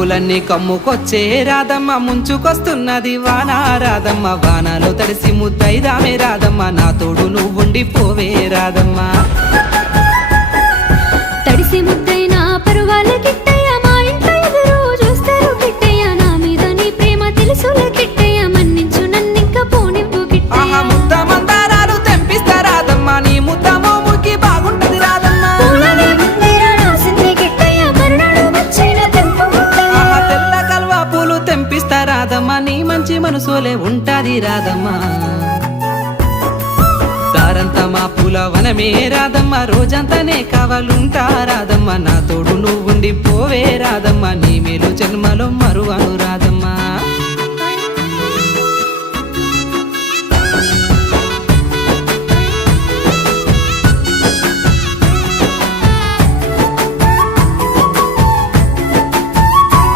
పూలన్నీ కమ్ముకొచ్చే రాధమ్మ ముంచుకొస్తున్నది వాన రాధమ్మ వానలో తడిసి ముద్దైదామే రాధమ్మ నా తోడు నువ్వుండి పోవే రాధమ్మ తడిసి ముద్దైనా పరువాల కిట్టయ్య మా ఇంట్లో ఎదురు చూస్తారు కిట్టయ్య నా మీద నీ ప్రేమ తెలుసులే కిట్టయ్య మన్నించు నన్నింక పోనివ్వు కిట్టయ్య ముద్ద మందారాలు తెంపిస్తా రాధమ్మ నీ ముద్ద మోముకి బాగుంటది రాధమ్మ పూలనే ముందేర రాసింది కిట్టయ్య మరునాడు వచ్చిన తెంపు ముద్దయ్య తెల్ల కల్వా పూలు తెంపిస్తా రాధమ్మ నీ మంచి మనసులే ఉంటాది రాధమ్మ దారంతా మా పూల వనమే రాధమ్మ రోజంతానే కావాలుంటా రాధమ్మ నా తోడు నువ్వుండి పోవే రాధమ్మ నీ మేలు జన్మలో మరువను రాధమ్మ